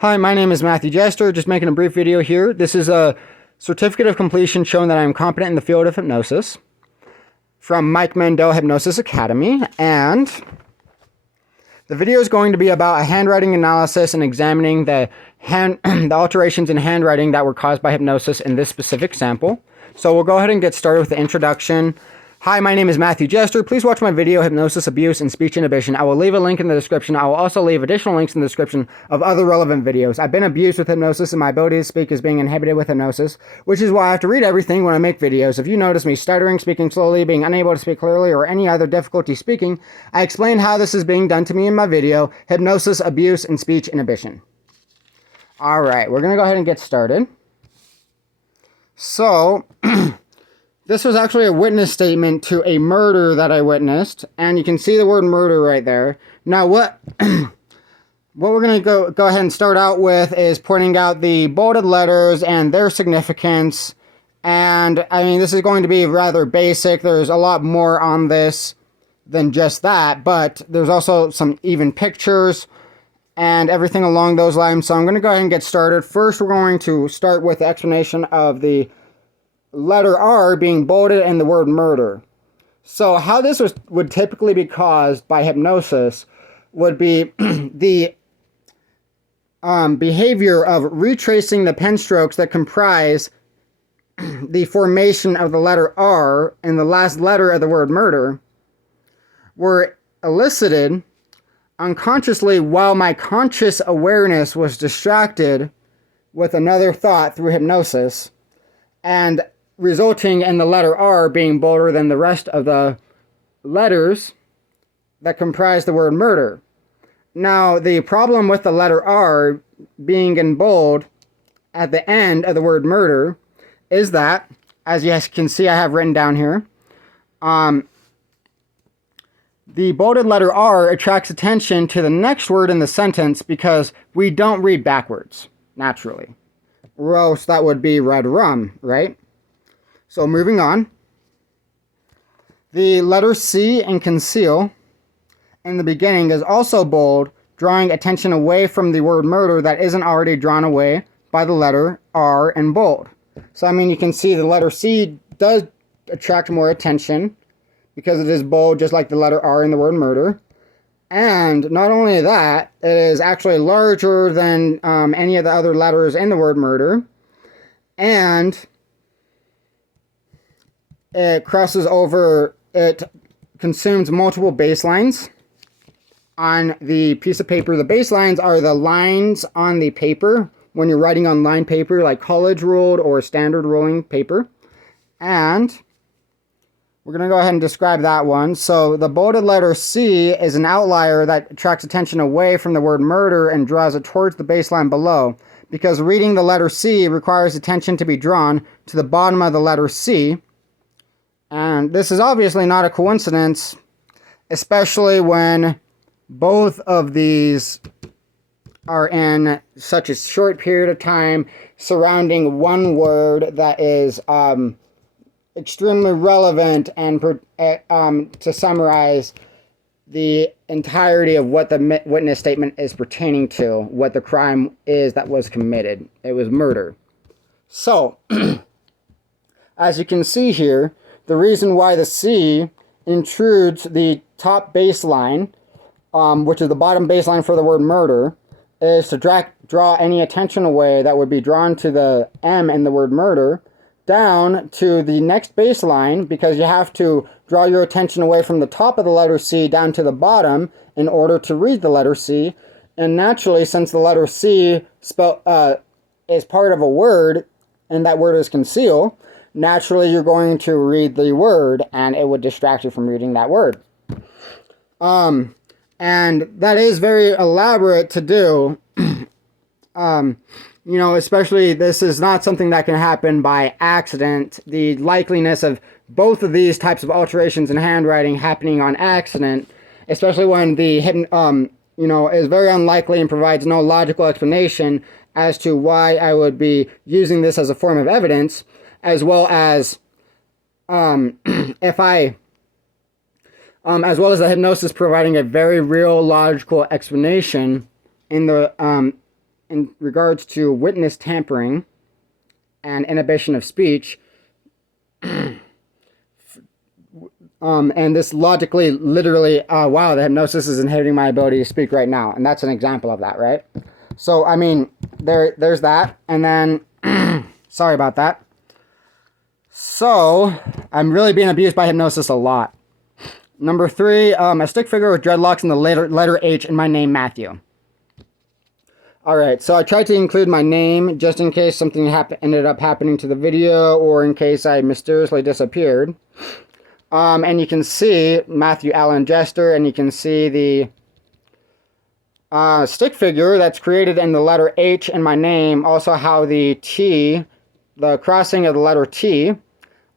Hi, my name is Matthew Jester, just making a brief video here. This is a certificate of completion showing that I am competent in the field of hypnosis from Mike Mandel Hypnosis Academy, and the video is going to be about a handwriting analysis and examining the alterations in handwriting that were caused by hypnosis in this specific sample. So we'll go ahead and get started with the introduction. Hi, my name is Matthew Jester. Please watch my video, Hypnosis, Abuse, and Speech Inhibition. I will leave a link in the description. I will also leave additional links in the description of other relevant videos. I've been abused with hypnosis, and my ability to speak is being inhibited with hypnosis, which is why I have to read everything when I make videos. If you notice me stuttering, speaking slowly, being unable to speak clearly, or any other difficulty speaking, I explain how this is being done to me in my video, Hypnosis, Abuse, and Speech Inhibition. Alright, we're going to go ahead and get started. So, this was actually a witness statement to a murder that I witnessed, and you can see the word murder right there. Now, what we're going to go ahead and start out with is pointing out the bolded letters and their significance. And, I mean, this is going to be rather basic. There's a lot more on this than just that, but there's also some even pictures and everything along those lines. So I'm going to go ahead and get started. First, we're going to start with the explanation of the letter R being bolded and the word murder. So how this would typically be caused by hypnosis would be the behavior of retracing the pen strokes that comprise the formation of the letter R and the last letter of the word murder were elicited unconsciously while my conscious awareness was distracted with another thought through hypnosis, and resulting in the letter R being bolder than the rest of the letters that comprise the word murder. Now, the problem with the letter R being in bold at the end of the word murder is that, as you can see I have written down here, the bolded letter R attracts attention to the next word in the sentence because we don't read backwards, naturally. Or else that would be red rum, right? So moving on, the letter C in conceal in the beginning is also bold, drawing attention away from the word murder that isn't already drawn away by the letter R in bold. So I mean, you can see the letter C does attract more attention because it is bold just like the letter R in the word murder. And not only that, it is actually larger than any of the other letters in the word murder. And it crosses over, it consumes multiple baselines on the piece of paper. The baselines are the lines on the paper when you're writing on line paper, like college ruled or standard ruling paper. And we're going to go ahead and describe that one. So the bolded letter C is an outlier that attracts attention away from the word murder and draws it towards the baseline below, because reading the letter C requires attention to be drawn to the bottom of the letter C. And this is obviously not a coincidence, especially when both of these are in such a short period of time surrounding one word that is extremely relevant and to summarize the entirety of what the witness statement is pertaining to, what the crime is that was committed. It was murder. So, as you can see here, the reason why the C intrudes the top baseline, which is the bottom baseline for the word murder, is to draw any attention away that would be drawn to the M in the word murder, down to the next baseline, because you have to draw your attention away from the top of the letter C down to the bottom in order to read the letter C. And naturally, since the letter C is part of a word, and that word is conceal, naturally you're going to read the word, and it would distract you from reading that word. And that is very elaborate to do. You know, especially this is not something that can happen by accident. The likeliness of both of these types of alterations in handwriting happening on accident, especially when the you know, is very unlikely and provides no logical explanation as to why I would be using this as a form of evidence, as well as as well as the hypnosis providing a very real logical explanation in the in regards to witness tampering and inhibition of speech, and this logically, literally, wow, the hypnosis is inhibiting my ability to speak right now. And that's an example of that, right? So, I mean, there's that. And then, sorry about that. So, I'm really being abused by hypnosis a lot. Number 3, a stick figure with dreadlocks and the letter H in my name, Matthew. Alright, so I tried to include my name just in case something ended up happening to the video or in case I mysteriously disappeared. And you can see Matthew Allen Jester, and you can see the stick figure that's created in the letter H in my name. Also how the T, the crossing of the letter T,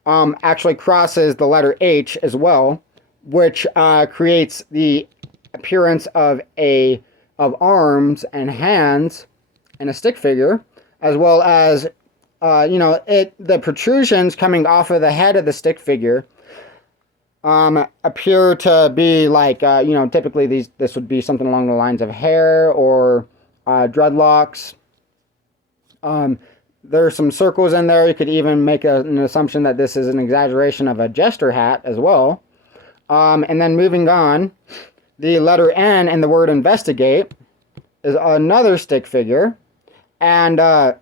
actually crosses the letter H as well, which creates the appearance of arms and hands in a stick figure, as well as the protrusions coming off of the head of the stick figure appear to be like, typically this would be something along the lines of hair or dreadlocks. There are some circles in there. You could even make an assumption that this is an exaggeration of a jester hat as well. And then moving on, the letter N in the word investigate is another stick figure. And, I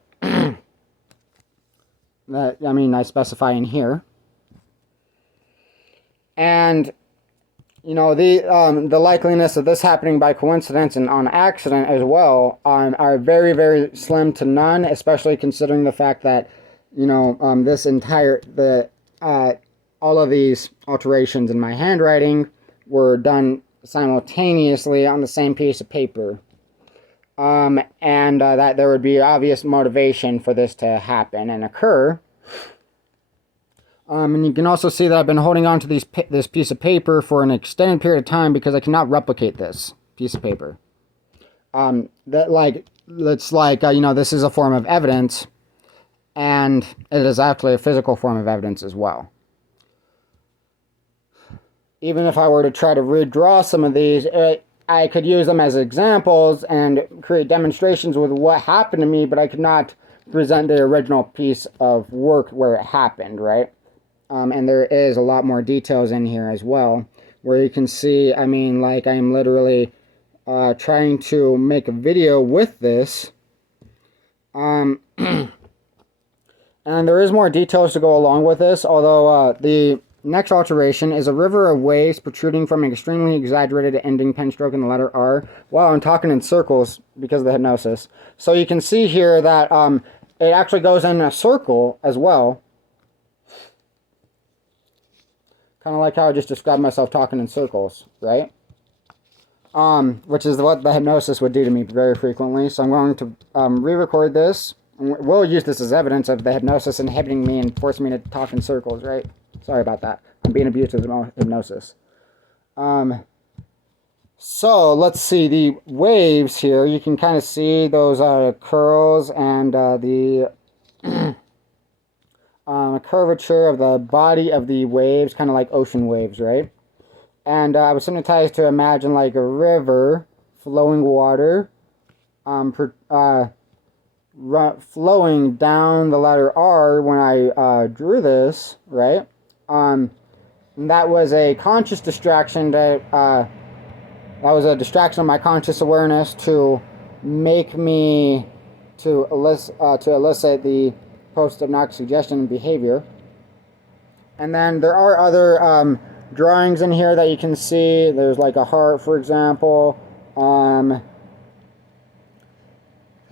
specify in here. And, the likeliness of this happening by coincidence and on accident as well are very, very slim to none, especially considering the fact that, all of these alterations in my handwriting were done simultaneously on the same piece of paper. And that there would be obvious motivation for this to happen and occur. And you can also see that I've been holding on to this piece of paper for an extended period of time because I cannot replicate this piece of paper. This is a form of evidence, and it is actually a physical form of evidence as well. Even if I were to try to redraw some of these, I could use them as examples and create demonstrations with what happened to me, but I could not present the original piece of work where it happened, right? And there is a lot more details in here as well, where you can see, I am literally trying to make a video with this. And there is more details to go along with this, although the next alteration is a river of waves protruding from an extremely exaggerated ending pen stroke in the letter R. Wow, I'm talking in circles because of the hypnosis. So you can see here that it actually goes in a circle as well. Kind of like how I just described myself talking in circles, right? Which is what the hypnosis would do to me very frequently. So I'm going to re-record this. And we'll use this as evidence of the hypnosis inhibiting me and forcing me to talk in circles, right? Sorry about that. I'm being abused with hypnosis. So let's see the waves here. You can kind of see those curls and the curvature of the body of the waves, kind of like ocean waves, right? And I was hypnotized to imagine like a river, flowing water, flowing down the letter R when I drew this, right? And that was a conscious distraction that was a distraction of my conscious awareness to make me to elicit the post-hypnotic suggestion behavior. And then there are other drawings in here that you can see. There's like a heart, for example.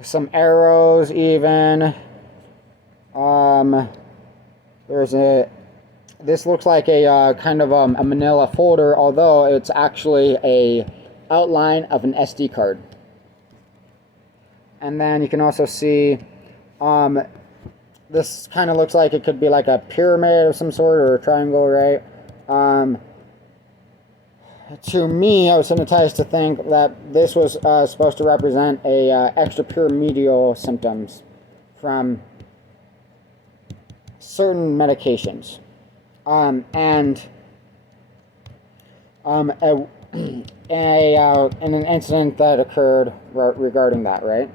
Some arrows even. This looks like a kind of a manila folder, although it's actually a outline of an SD card. And then you can also see this kind of looks like it could be like a pyramid of some sort or a triangle, right? To me, I was hypnotized to think that this was supposed to represent a extrapyramidal symptoms from certain medications, and in an incident that occurred regarding that, right?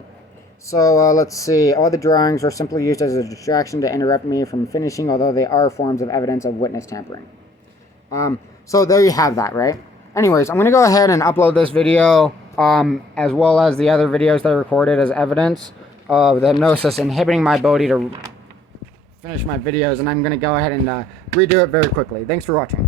So let's see. All the drawings were simply used as a distraction to interrupt me from finishing, although they are forms of evidence of witness tampering. So there you have that, right? Anyways, I'm going to go ahead and upload this video, as well as the other videos that I recorded as evidence of the hypnosis inhibiting my ability to finish my videos, and I'm going to go ahead and redo it very quickly. Thanks for watching.